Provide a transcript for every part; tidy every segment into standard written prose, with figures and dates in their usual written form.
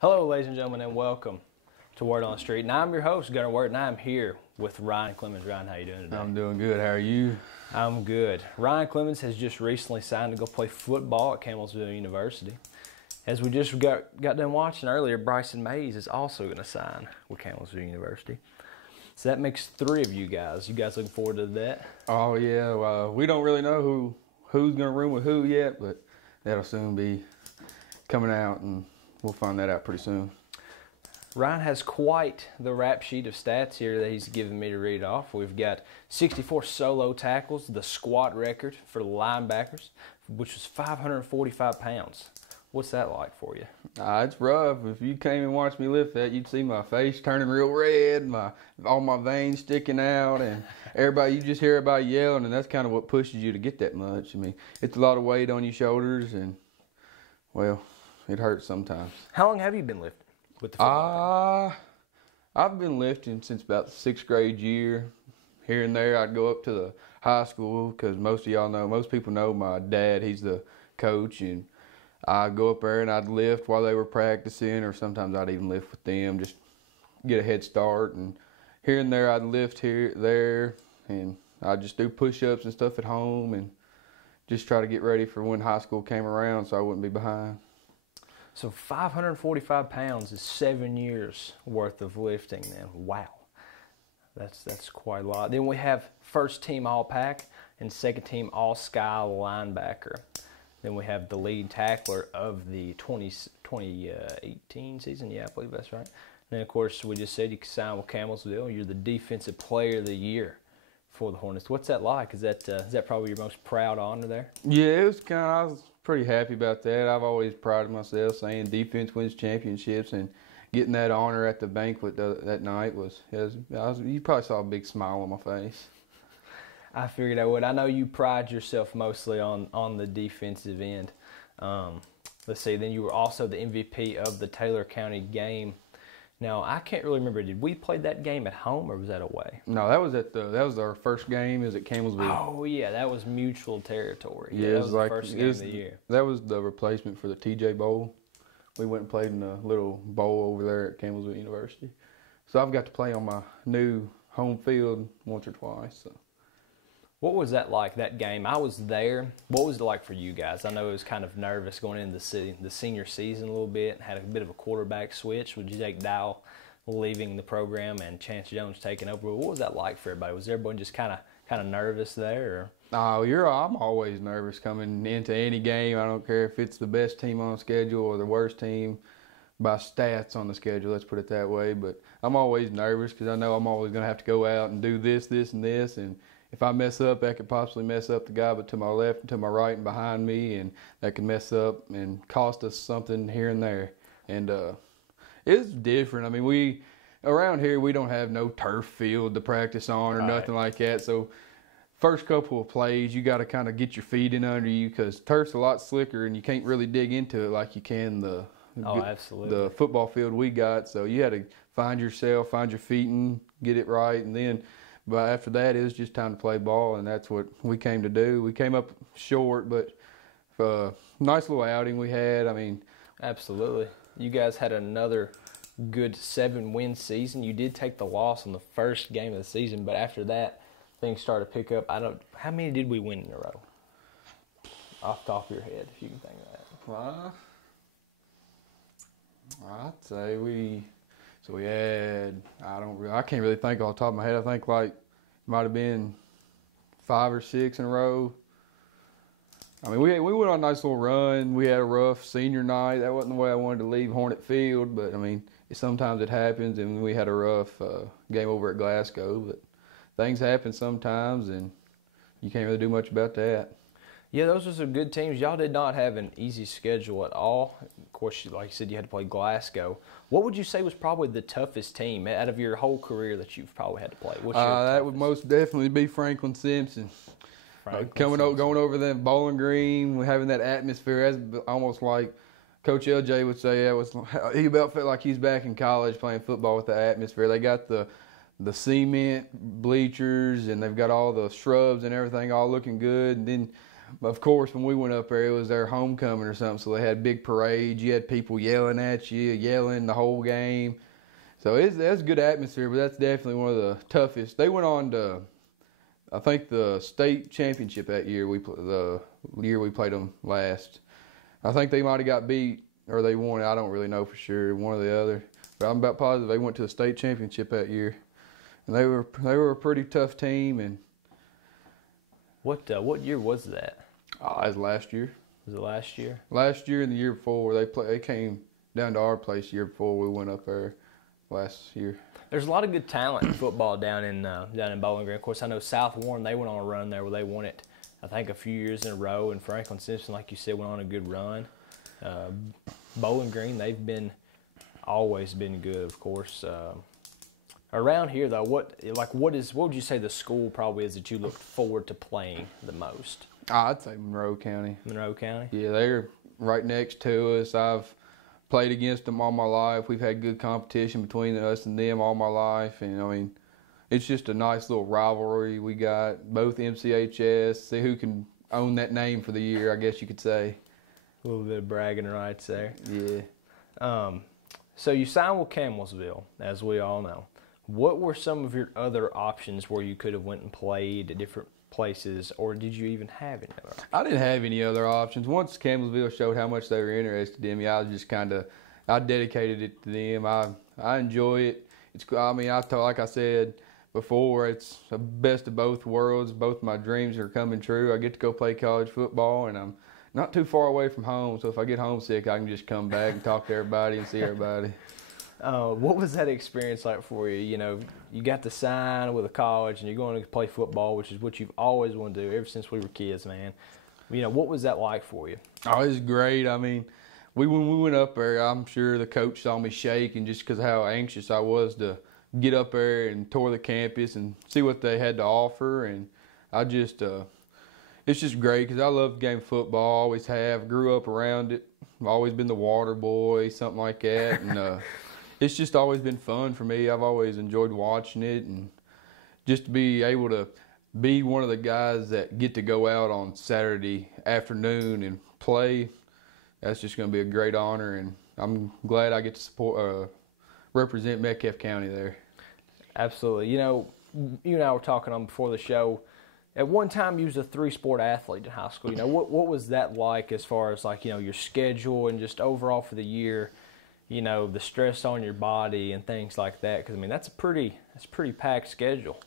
Hello, ladies and gentlemen, and welcome to Word on the Street. And I'm your host, Gunnar Word, and I'm here with Ryan Clemmons. Ryan, how you doing today? I'm doing good. How are you? I'm good. Ryan Clemmons has just recently signed to go play football at Campbellsville University. As we just got done watching earlier, Bryson Mays is also going to sign with Campbellsville University. So that makes three of you guys. You guys looking forward to that? Oh, yeah. Well, we don't really know who's going to room with who yet, but that'll soon be coming out, and we'll find that out pretty soon. Ryan has quite the rap sheet of stats here that he's given me to read off. We've got 64 solo tackles, the squat record for the linebackers, which was 545 pounds. What's that like for you? It's rough. If you came and watched me lift that, you'd see my face turning real red, all my veins sticking out, and you just hear everybody yelling, and that's kind of what pushes you to get that much. I mean, it's a lot of weight on your shoulders, and, well, it hurts sometimes. How long have you been lifting with the football team? I've been lifting since about the 6th grade year. Here and there, I'd go up to the high school because most people know my dad, he's the coach, and I'd go up there and I'd lift while they were practicing, or sometimes I'd even lift with them, just get a head start. And here and there, I'd lift there, and I'd just do push-ups and stuff at home and just try to get ready for when high school came around so I wouldn't be behind. So 545 pounds is 7 years worth of lifting then. Wow. That's quite a lot. Then we have first team All-Pac and second team All-Sky linebacker. Then we have the lead tackler of the 2018 season. Yeah, I believe that's right. And then, of course, we just said you can sign with Campbellsville. You're the defensive player of the year for the Hornets. What's that like? Is that probably your most proud honor there? Yeah, I was pretty happy about that. I've always prided myself saying defense wins championships, and getting that honor at the banquet that night you probably saw a big smile on my face. I figured I would. I know you pride yourself mostly on the defensive end. Let's see. Then you were also the MVP of the Taylor County game. Now, I can't really remember. Did we play that game at home or was that away? No, that was our first game. It was at Campbellsville. Oh yeah, that was mutual territory. Yeah, that was the first game of the year. That was the replacement for the TJ Bowl. We went and played in a little bowl over there at Campbellsville University. So I've got to play on my new home field once or twice. So. What was that like, that game? I was there. What was it like for you guys? I know it was kind of nervous going into the senior season a little bit. Had a bit of a quarterback switch with Jake Dowell leaving the program and Chance Jones taking over. But what was that like for everybody? Was everyone just kind of nervous there? Or? I'm always nervous coming into any game. I don't care if it's the best team on the schedule or the worst team by stats on the schedule. Let's put it that way. But I'm always nervous because I know I'm always going to have to go out and do this, and this, and if I mess up, that could possibly mess up the guy but to my left and to my right and behind me, and that could mess up and cost us something here and there. And it's different. I mean, around here, we don't have no turf field to practice on or nothing like that. So first couple of plays, you got to kind of get your feet in under you because turf's a lot slicker and you can't really dig into it like you can the football field we got. So you had to find your feet and get it right, and then but after that, it was just time to play ball, and that's what we came to do. We came up short, but nice little outing we had. I mean, absolutely. You guys had another good 7-win season. You did take the loss in the first game of the season, but after that, things started to pick up. How many did we win in a row? Off the top of your head, if you can think of that. I'd say we had, I can't really think off the top of my head. I think it might have been 5 or 6 in a row. I mean, we went on a nice little run. We had a rough senior night. That wasn't the way I wanted to leave Hornet Field, but I mean, sometimes it happens, and we had a rough game over at Glasgow. But things happen sometimes, and you can't really do much about that. Yeah, those were some good teams. Y'all did not have an easy schedule at all. Of course, like you said, you had to play Glasgow. What would you say was probably the toughest team out of your whole career that you've probably had to play? That would most definitely be Franklin Simpson. Going over that Bowling Green, having that atmosphere, that's almost like Coach LJ would say. He about felt like he's back in college playing football with the atmosphere. They got the cement bleachers, and they've got all the shrubs and everything all looking good. And then of course, when we went up there, it was their homecoming or something, so they had big parades. You had people yelling at you, yelling the whole game. So that's a good atmosphere, but that's definitely one of the toughest. They went on to, I think, the state championship that year. The year we played them last. I think they might have got beat or they won. I don't really know for sure, one or the other. But I'm about positive they went to the state championship that year, and they were a pretty tough team. And what year was that? it was last year. Was it last year? Last year and the year before, they came down to our place the year before we went up there last year. There's a lot of good talent in football down in Bowling Green. Of course, I know South Warren, they went on a run there where they won it, I think, a few years in a row. And Franklin Simpson, like you said, went on a good run. Bowling Green, they've always been good, of course. Around here, though, what would you say the school probably is that you look forward to playing the most? I'd say Monroe County. Monroe County? Yeah, they're right next to us. I've played against them all my life. We've had good competition between us and them all my life. And, I mean, it's just a nice little rivalry we got. Both MCHS. See who can own that name for the year, I guess you could say. A little bit of bragging rights there. Yeah. So you signed with Campbellsville, as we all know. What were some of your other options where you could have went and played at different places, or did you even have any other options? I didn't have any other options. Once Campbellsville showed how much they were interested in me, I was just I dedicated it to them. I enjoy it. Like I said before, it's the best of both worlds. Both my dreams are coming true. I get to go play college football, and I'm not too far away from home, so if I get homesick, I can just come back and talk to everybody and see everybody. What was that experience like for you? You know, you got to sign with a college and you're going to play football, which is what you've always wanted to do ever since we were kids, man. You know, what was that like for you? Oh, it was great. I mean, when we went up there, I'm sure the coach saw me shake, and just because of how anxious I was to get up there and tour the campus and see what they had to offer. And I just, it's just great because I love the game of football, always have, grew up around it. I've always been the water boy, something like that. And it's just always been fun for me. I've always enjoyed watching it, and just to be able to be one of the guys that get to go out on Saturday afternoon and play, that's just going to be a great honor, and I'm glad I get to represent Metcalfe County there. Absolutely. You know, you and I were talking on before the show. At one time, you was a 3-sport athlete in high school. You know, what was that like as far as, like, you know, your schedule and just overall for the year? You know, the stress on your body and things like that. Because, I mean, that's a pretty packed schedule.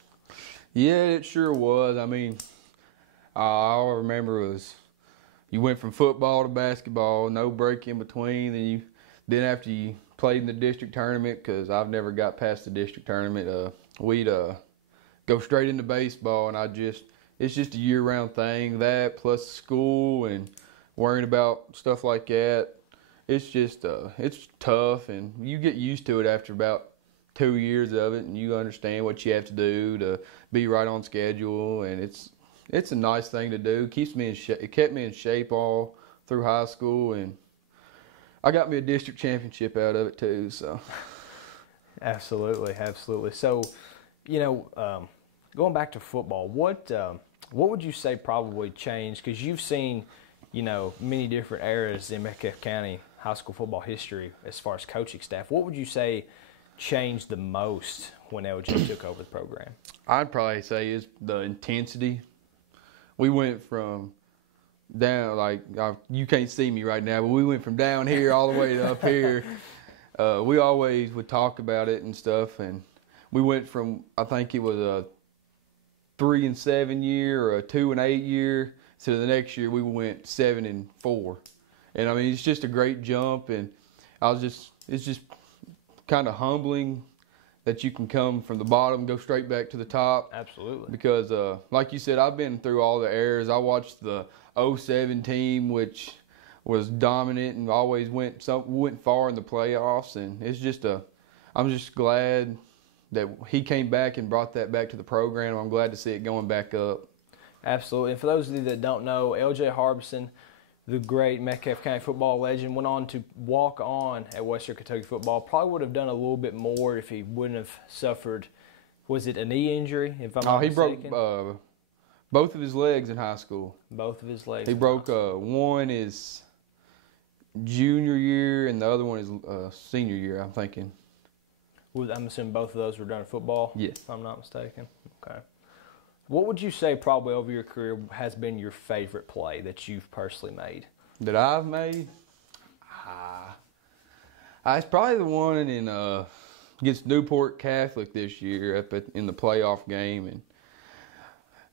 Yeah, it sure was. I mean, all I remember was you went from football to basketball, no break in between. Then after you played in the district tournament, because I've never got past the district tournament, we'd go straight into baseball. And it's just a year-round thing. That plus school and worrying about stuff like that. It's just, it's tough, and you get used to it after about 2 years of it, and you understand what you have to do to be right on schedule, and it's a nice thing to do. It kept me in shape all through high school, and I got me a district championship out of it too. So, absolutely. So, you know, going back to football, what would you say probably changed? Because you've seen, you know, many different eras in Metcalfe County high school football history as far as coaching staff. What would you say changed the most when LJ took over the program? I'd probably say is the intensity. We went from down, like, you can't see me right now, but we went from down here all the way to up here. We always would talk about it and stuff, and we went from, I think it was a 3-7 year or a 2-8 year, so the next year we went 7-4. And I mean, it's just a great jump, and it's just kind of humbling that you can come from the bottom, go straight back to the top. Absolutely. Because, like you said, I've been through all the eras. I watched the 07 team, which was dominant and always went far in the playoffs. And it's just I'm just glad that he came back and brought that back to the program. I'm glad to see it going back up. Absolutely. And for those of you that don't know, LJ Harbison, the great Metcalfe County football legend, went on to walk on at Western Kentucky football. Probably would have done a little bit more if he wouldn't have suffered, was it a knee injury, if I'm not mistaken? both of his legs in high school. Both of his legs. He broke one is junior year and the other one is senior year, I'm thinking. I'm assuming both of those were done in football? Yes. If I'm not mistaken. Okay. What would you say probably over your career has been your favorite play that you've personally made? That I've made? It's probably the one in against Newport Catholic this year in the playoff game. And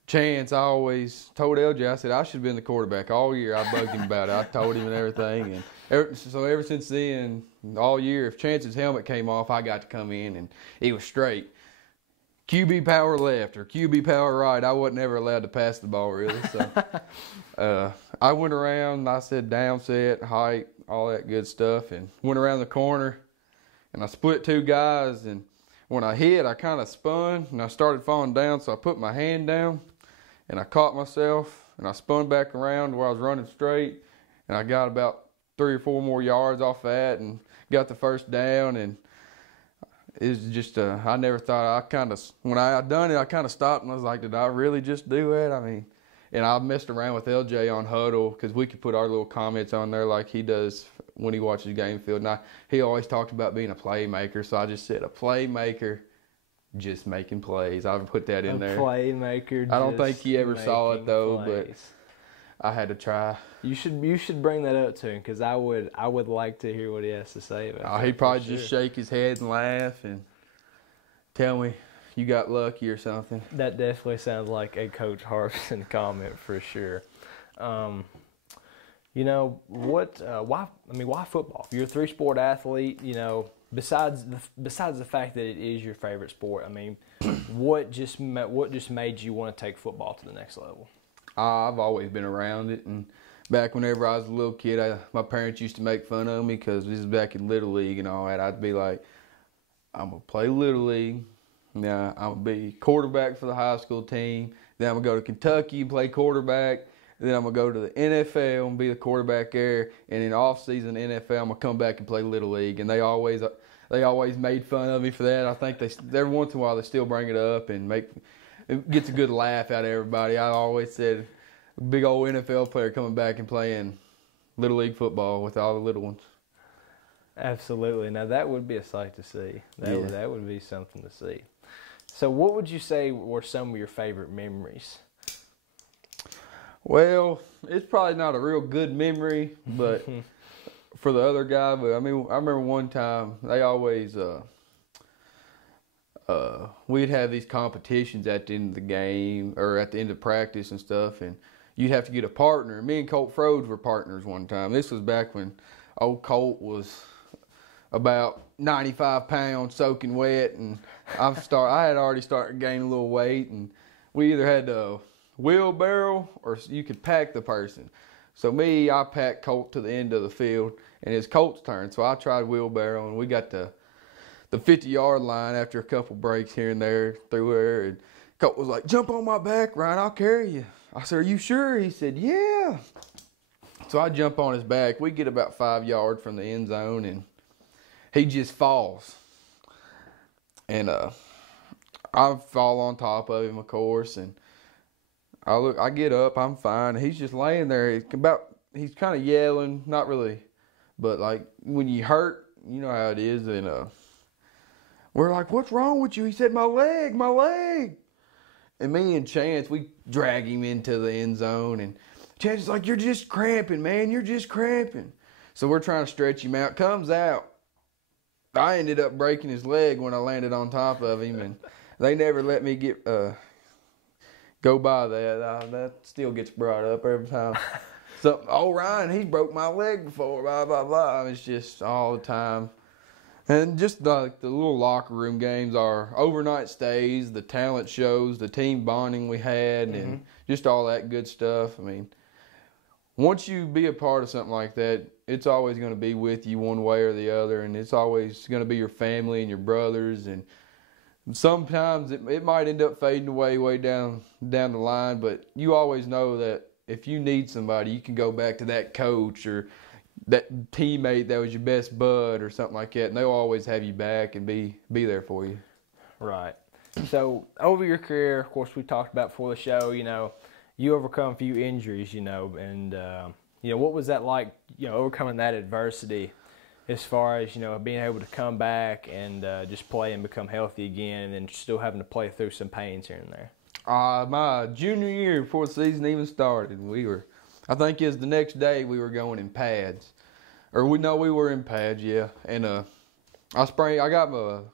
Chance, I always told LJ, I said I should have been the quarterback all year. I bugged him about it. I told him and everything. And ever since then, all year, if Chance's helmet came off, I got to come in and he was straight. QB power left or QB power right. I wasn't ever allowed to pass the ball really. So I went around and I said down set, height, all that good stuff, and went around the corner and I split two guys, and when I hit, I kind of spun and I started falling down, so I put my hand down and I caught myself and I spun back around where I was running straight, and I got about 3 or 4 more yards off that and got the first down. And it was just, I never thought, when I done it, I kind of stopped and I was like, did I really just do it? I mean, and I messed around with LJ on Huddle because we could put our little comments on there like he does when he watches game field. And he always talked about being a playmaker, so I just said a playmaker just making plays. I would put that in there. A playmaker. I don't think he ever saw it though, but I had to try. You should bring that up to him because I would like to hear what he has to say about it. He'd probably just shake his head and laugh and tell me you got lucky or something. That definitely sounds like a Coach Harbison comment for sure. You know what? Why football? If you're a 3-sport athlete, you know, besides the fact that it is your favorite sport, I mean, what just made you want to take football to the next level? I've always been around it, and back whenever I was a little kid, my parents used to make fun of me because this is back in Little League and all that. I'd be like, I'm going to play Little League. Now, I'm going to be quarterback for the high school team. Then I'm going to go to Kentucky and play quarterback. Then I'm going to go to the NFL and be the quarterback there. And in off-season NFL, I'm going to come back and play Little League. And they always made fun of me for that. I think every once in a while they still bring it up and it gets a good laugh out of everybody. I always said, a big old NFL player coming back and playing Little League football with all the little ones. Absolutely. Now, that would be a sight to see. That would be something to see. So what would you say were some of your favorite memories? Well, it's probably not a real good memory, but for the other guy, but I mean, I remember one time they always we'd have these competitions at the end of the game or at the end of practice and stuff, and you'd have to get a partner. Me and Colt Frodes were partners one time. This was back when old Colt was about 95 pounds soaking wet, and I had already started gaining a little weight, and we either had to wheelbarrow or you could pack the person. So I packed Colt to the end of the field, and it's Colt's turn. So I tried wheelbarrow, and we got the 50-yard line after a couple breaks here and there through there, and Colt was like, jump on my back, Ryan, I'll carry you. I said, are you sure? He said, yeah. So I jump on his back. We get about 5 yards from the end zone, and he just falls. And I fall on top of him, of course, and I get up, I'm fine. He's just laying there. He's kind of yelling, not really, but like when you hurt, you know how it is. And we're like, what's wrong with you? He said, my leg. And me and Chance, we drag him into the end zone, and Chance is like, you're just cramping, man. You're just cramping. So we're trying to stretch him out. Comes out. I ended up breaking his leg when I landed on top of him, and they never let me go by that. That still gets brought up every time. So, Ryan, he broke my leg before, blah, blah, blah. It's just all the time. And just the little locker room games, our overnight stays, the talent shows, the team bonding we had, and just all that good stuff. I mean, once you be a part of something like that, it's always going to be with you one way or the other, and it's always going to be your family and your brothers. And sometimes it might end up fading away way down the line, but you always know that if you need somebody, you can go back to that coach or that teammate that was your best bud or something like that, and they'll always have you back and be there for you. Right. So over your career, of course, we talked about before the show, you know, you overcome a few injuries, and what was that like, overcoming that adversity as far as, being able to come back and just play and become healthy again, and then still having to play through some pains here and there? My junior year, before the season even started, I think it was the next day we were going in pads. We were in pads, yeah. And I got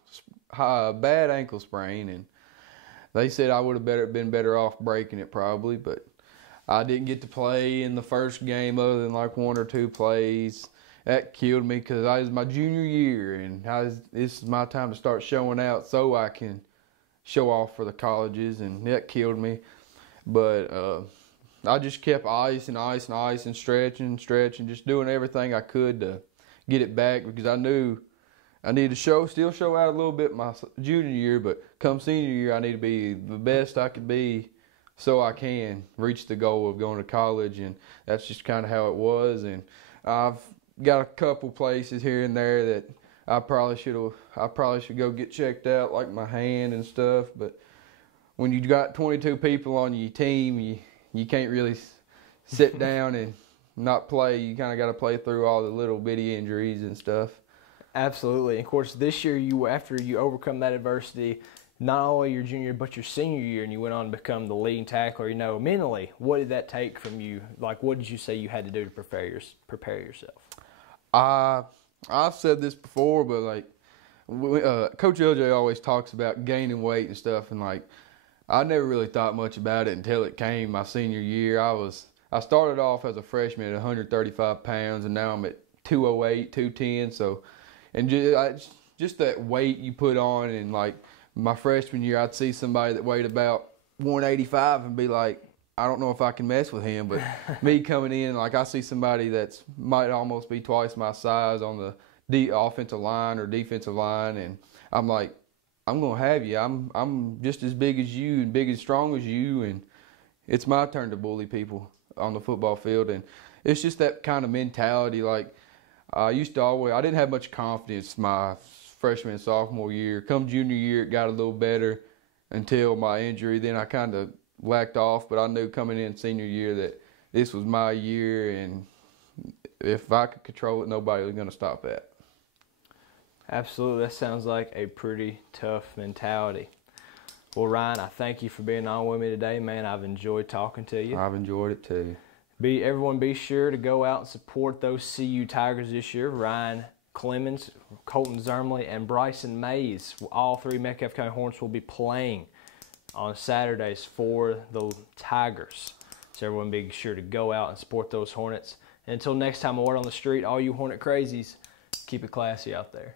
a bad ankle sprain, and they said I would have been better off breaking it probably, but I didn't get to play in the first game other than like 1 or 2 plays. That killed me because it was my junior year, and this is my time to start showing out so I can show off for the colleges, and that killed me. But I just kept icing, stretching, just doing everything I could to get it back, because I knew I needed to still show out a little bit my junior year, but come senior year I need to be the best I could be so I can reach the goal of going to college, and that's just kind of how it was. And I've got a couple places here and there that I probably should go get checked out, like my hand and stuff. But when you got 22 people on your team, you can't really sit down and not play. You kind of got to play through all the little bitty injuries and stuff. Absolutely. Of course, this year, after you overcome that adversity, not only your junior but your senior year, and you went on to become the leading tackler, mentally, what did that take from you? Like, what did you say you had to do to prepare yourself? I've said this before, but like Coach LJ always talks about gaining weight and stuff, and like I never really thought much about it until it came my senior year. I started off as a freshman at 135 pounds, and now I'm at 208, 210. So, and just that weight you put on, and like my freshman year, I'd see somebody that weighed about 185 and be like, I don't know if I can mess with him. But me coming in, like I see somebody that's might almost be twice my size on the offensive line or defensive line, and I'm like, I'm gonna have you. I'm just as big as you and big and strong as you, and it's my turn to bully people on the football field. And it's just that kind of mentality. Like I didn't have much confidence my freshman and sophomore year. Come junior year, it got a little better until my injury. Then I kind of lacked off, but I knew coming in senior year that this was my year, and if I could control it, nobody was going to stop that. Absolutely. That sounds like a pretty tough mentality. Well, Ryan, I thank you for being on with me today, man. I've enjoyed talking to you. I've enjoyed it too. Everyone be sure to go out and support those CU Tigers this year. Ryan Clemmons, Colton Zermley, and Bryson Mays, all 3 Metcalfe County Hornets, will be playing on Saturdays for the Tigers. So everyone be sure to go out and support those Hornets. And until next time, a word on the street, all you Hornet crazies, keep it classy out there.